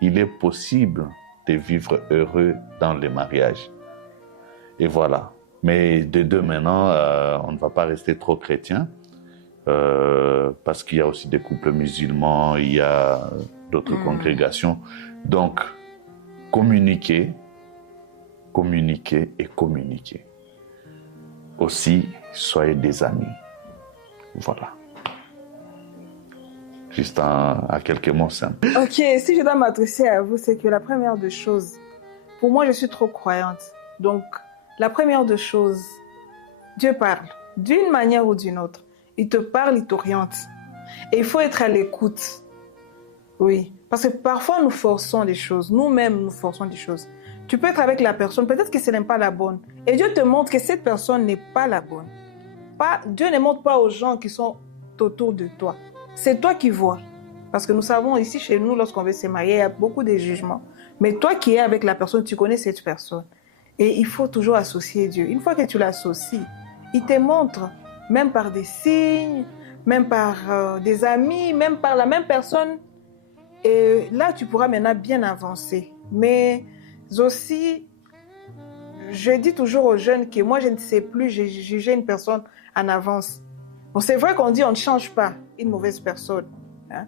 Il est possible de vivre heureux dans le mariage. Et voilà. Mais de deux maintenant, on ne va pas rester trop chrétien. Parce qu'il y a aussi des couples musulmans, il y a d'autres congrégations. Donc, communiquer et communiquer. Aussi, soyez des amis. Voilà. Juste à quelques mots simples. Ok, si je dois m'adresser à vous, c'est que la première des choses, pour moi, je suis trop croyante. Donc, la première des choses, Dieu parle d'une manière ou d'une autre. Il te parle, il t'oriente. Et il faut être à l'écoute. Oui, parce que parfois nous forçons des choses. Nous-mêmes, nous forçons des choses. Tu peux être avec la personne, peut-être que ce n'est pas la bonne. Et Dieu te montre que cette personne n'est pas la bonne. Dieu ne montre pas aux gens qui sont autour de toi. C'est toi qui vois. Parce que nous savons ici chez nous, lorsqu'on veut se marier, il y a beaucoup de jugements. Mais toi qui es avec la personne, tu connais cette personne. Et il faut toujours associer Dieu. Une fois que tu l'associes, il te montre, même par des signes, même par des amis, même par la même personne. Et là, tu pourras maintenant bien avancer. Mais aussi, je dis toujours aux jeunes que moi, je ne sais plus juger une personne en avance. Bon, c'est vrai qu'on dit on ne change pas une mauvaise personne. Hein?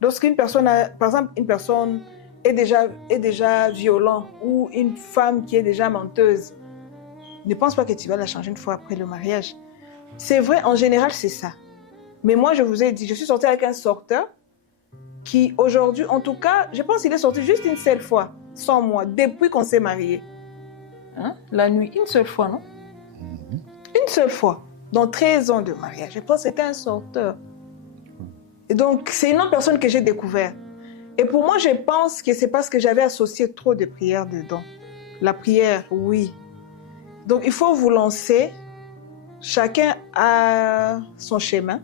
Lorsqu'une personne, par exemple, une personne est déjà violente ou une femme qui est déjà menteuse, ne pense pas que tu vas la changer une fois après le mariage. C'est vrai, en général, c'est ça. Mais moi, je vous ai dit, je suis sortie avec un sorteur qui, aujourd'hui, en tout cas, je pense qu'il est sorti juste une seule fois, sans moi, depuis qu'on s'est mariés. Hein? La nuit, une seule fois, non? Une seule fois, dans 13 ans de mariage. Je pense que c'était un sorteur. Et donc, c'est une autre personne que j'ai découvert. Et pour moi, je pense que c'est parce que j'avais associé trop de prières dedans. La prière, oui. Donc, il faut vous lancer. Chacun a son chemin.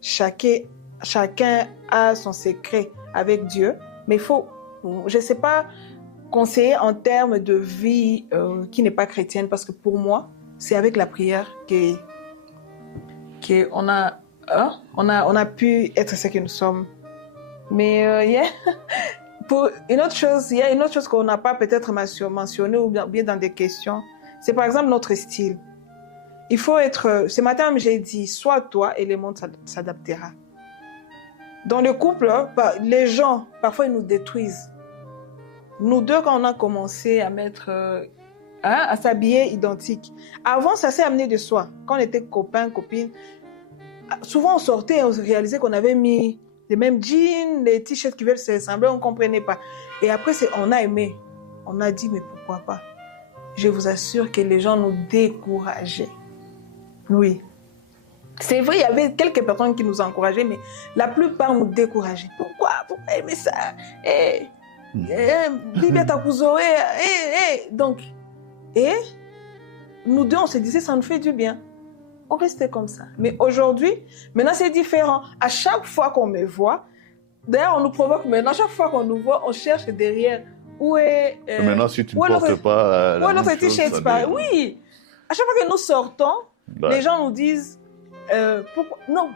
Chacun a son secret avec Dieu. Mais il faut, je ne sais pas, conseiller en termes de vie qui n'est pas chrétienne. Parce que pour moi, c'est avec la prière qu'on a pu être ce que nous sommes. Mais pour une autre chose, il y a une autre chose qu'on n'a pas peut-être mentionné ou bien dans des questions. C'est par exemple notre style. Il faut être... Ce matin, j'ai dit, sois toi et le monde s'adaptera. Dans le couple, les gens, parfois, ils nous détruisent. Nous deux, quand on a commencé à mettre... à s'habiller identique. Avant, ça s'est amené de soi. Quand on était copains, copines, souvent on sortait et on réalisait qu'on avait mis les mêmes jeans, les t-shirts qui veulent se ressembler, on ne comprenait pas. Et après, on a aimé. On a dit, mais pourquoi pas? Je vous assure que les gens nous décourageaient. Oui. C'est vrai, il y avait quelques personnes qui nous encourageaient, mais la plupart nous décourageaient. Pourquoi aimer ça? Donc, nous deux, on se disait, ça nous fait du bien. On restait comme ça. Mais aujourd'hui, maintenant c'est différent. À chaque fois qu'on me voit, d'ailleurs on nous provoque maintenant, à chaque fois qu'on nous voit, on cherche derrière où est... maintenant si tu ne portes pas la même chose, oui. À chaque fois que nous sortons, les gens nous disent pourquoi... Non,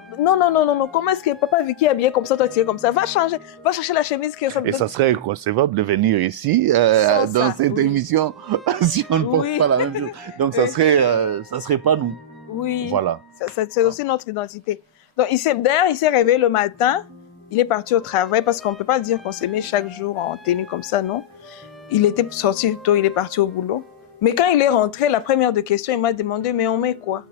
comment est-ce que papa Vicky est habillé comme ça, toi tu es comme ça? Va chercher la chemise qui ressemble. Et ça serait inconcevable de venir ici dans cette émission si on ne porte pas la même chose. Donc ça serait pas nous. Oui, voilà. C'est aussi notre identité. Donc, d'ailleurs, il s'est réveillé le matin, il est parti au travail parce qu'on ne peut pas dire qu'on se met chaque jour en tenue comme ça, non. Il était sorti tôt, il est parti au boulot. Mais quand il est rentré, la première de questions, il m'a demandé, mais on met quoi?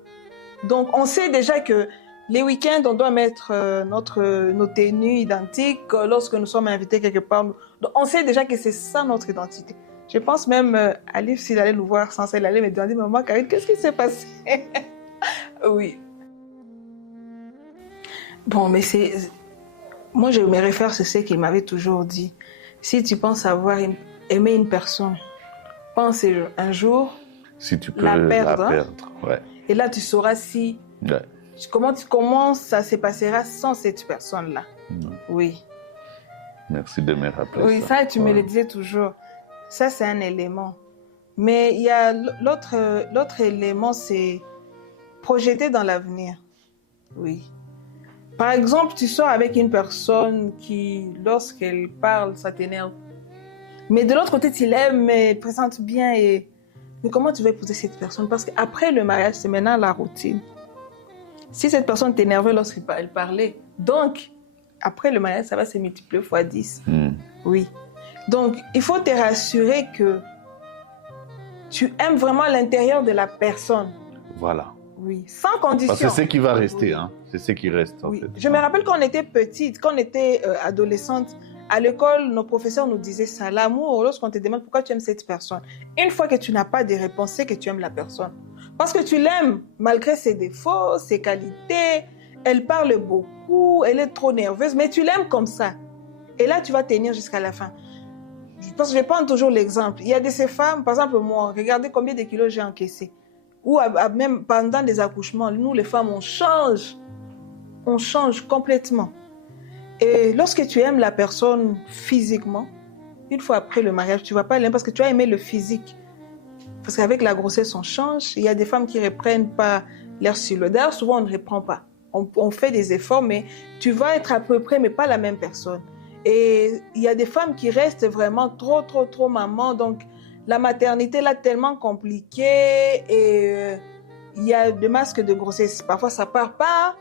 Donc, on sait déjà que les week-ends, on doit mettre nos tenues identiques lorsque nous sommes invités quelque part. Donc, on sait déjà que c'est ça notre identité. Je pense même, Alif, s'il allait nous voir sans elle, allait me demander, maman, Karine, qu'est-ce qui s'est passé? Oui. Bon, mais moi, je me réfère à ce qu'il m'avait toujours dit. Si tu penses avoir aimé une personne, pense un jour si tu peux la perdre. Ouais. Et là, tu sauras si... Ouais. Comment ça se passera sans cette personne-là. Oui. Merci de me rappeler ça. Oui, ça, tu me le disais toujours. Ça, c'est un élément. Mais il y a l'autre élément, c'est projeter dans l'avenir. Oui. Par exemple, tu sors avec une personne qui, lorsqu'elle parle, ça t'énerve. Mais de l'autre côté, tu l'aimes, elle présente bien. Mais comment tu vas épouser cette personne? Parce qu'après le mariage, c'est maintenant la routine. Si cette personne t'énervait lorsqu'elle parlait, donc, après le mariage, ça va se multiplier fois 10. Oui. Donc, il faut te rassurer que tu aimes vraiment l'intérieur de la personne. Voilà. Oui, sans condition. Parce que c'est ce qui va rester, oui. Hein. C'est ce qui reste, en fait. Je me rappelle quand on était petite, quand on était adolescente, à l'école, nos professeurs nous disaient ça. L'amour, lorsqu'on te demande pourquoi tu aimes cette personne, une fois que tu n'as pas de réponse, c'est que tu aimes la personne. Parce que tu l'aimes, malgré ses défauts, ses qualités. Elle parle beaucoup, elle est trop nerveuse, mais tu l'aimes comme ça. Et là, tu vas tenir jusqu'à la fin. Parce que je prends toujours l'exemple. Il y a de ces femmes, par exemple moi, regardez combien de kilos j'ai encaissé. Ou même pendant les accouchements, nous les femmes, on change complètement. Et lorsque tu aimes la personne physiquement, une fois après le mariage, tu ne vas pas l'aimer parce que tu as aimé le physique. Parce qu'avec la grossesse, on change. Il y a des femmes qui ne reprennent pas leur sur. D'ailleurs, souvent, on ne reprend pas. On fait des efforts, mais tu vas être à peu près, mais pas la même personne. Et il y a des femmes qui restent vraiment trop maman. Donc, la maternité, là, tellement compliquée. Et il y a des masques de grossesse. Parfois, ça part pas.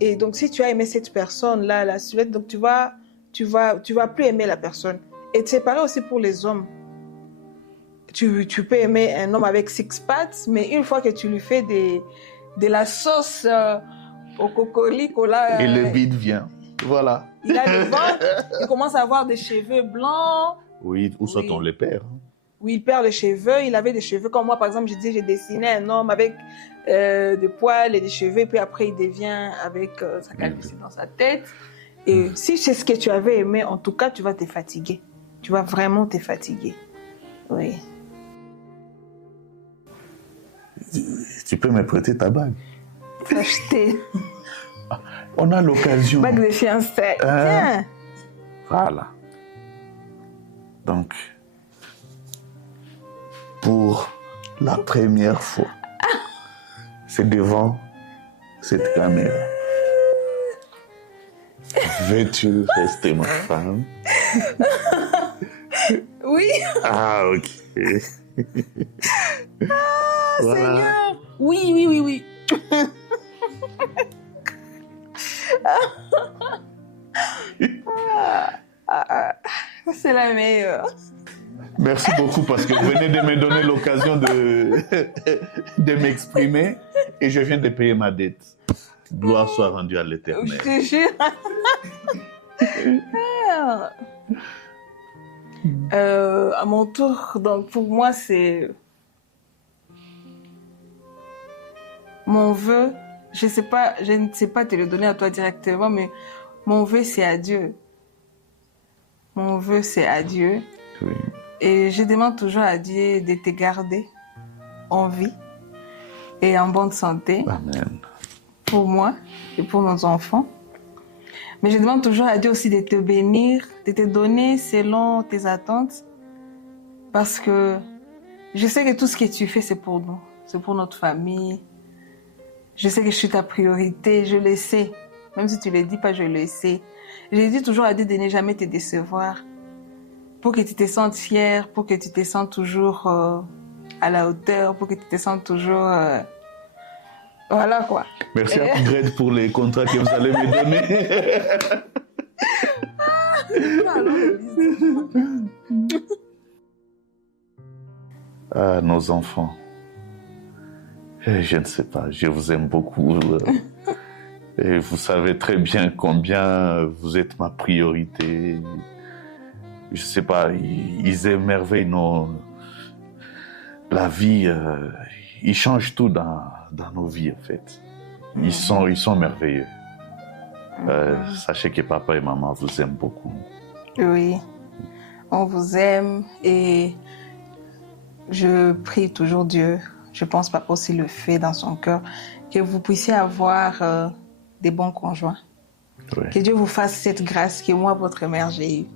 Et donc, si tu as aimé cette personne-là, la suite, donc tu vas plus aimer la personne. Et c'est pareil aussi pour les hommes. Tu peux aimer un homme avec six pattes, mais une fois que tu lui fais de la sauce au cocorico, là... Et le bide vient. Voilà. Il a le ventre, il commence à avoir des cheveux blancs. Oui, où sont on les perd? Oui, il perd les cheveux. Il avait des cheveux comme moi, par exemple, j'ai dessiné un homme avec des poils et des cheveux, puis après, il devient avec sa calvitie dans sa tête. Et si c'est ce que tu avais aimé, en tout cas, tu vas te fatiguer. Tu vas vraiment te fatiguer. Oui. Tu peux me prêter ta bague? Acheter. On a l'occasion. Bague de fiançailles. Tiens. Voilà. Donc, pour la première fois, c'est devant cette caméra. Veux-tu rester ma femme? Oui. Ah, ok. Voilà. Seigneur. Oui. C'est la meilleure. Merci beaucoup parce que vous venez de me donner l'occasion de m'exprimer et je viens de payer ma dette. Gloire soit rendue à l'Éternel. Je te jure. À mon tour, donc pour moi, c'est mon vœu. Je ne sais pas te le donner à toi directement, mais mon vœu, c'est à Dieu. Mon vœu, c'est à Dieu. Oui. Et je demande toujours à Dieu de te garder en vie et en bonne santé. Amen. Pour moi et pour nos enfants. Mais je demande toujours à Dieu aussi de te bénir, de te donner selon tes attentes. Parce que je sais que tout ce que tu fais, c'est pour nous. C'est pour notre famille. Je sais que je suis ta priorité, je le sais. Même si tu ne le dis pas, je le sais. Je dis toujours à Dieu de ne jamais te décevoir. Pour que tu te sentes fière, pour que tu te sentes toujours à la hauteur, pour que tu te sentes toujours... Voilà quoi. Merci à Greg pour les contrats que vous allez me donner. Ah, nos enfants. Je ne sais pas, je vous aime beaucoup. Et vous savez très bien combien vous êtes ma priorité. Je ne sais pas, ils émerveillent la vie. Ils changent tout dans nos vies, en fait. Ils sont merveilleux. Sachez que papa et maman vous aiment beaucoup. Oui, on vous aime et je prie toujours Dieu. Je pense papa aussi le fait dans son cœur, que vous puissiez avoir des bons conjoints. Oui. Que Dieu vous fasse cette grâce que moi, votre mère, j'ai eue.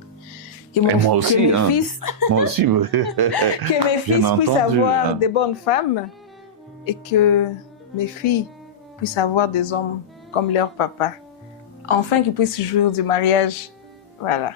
Moi aussi. Que mes fils, moi aussi. Oui. Que mes fils puissent avoir des bonnes femmes et que mes filles puissent avoir des hommes comme leur papa. enfin qu'il puisse jouir du mariage. Voilà.